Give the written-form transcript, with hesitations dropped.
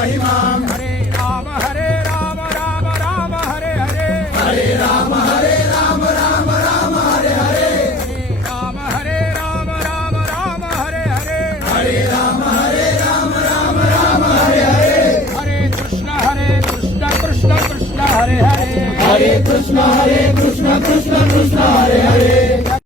पाहि माम् हरे राम राम राम हरे हरे हरे राम राम राम हरे हरे हरे राम राम हरे हरे हरे राम राम हरे हरे हरे कृष्ण कृष्ण कृष्ण हरे हरे हरे कृष्ण कृष्ण कृष्ण हरे हरे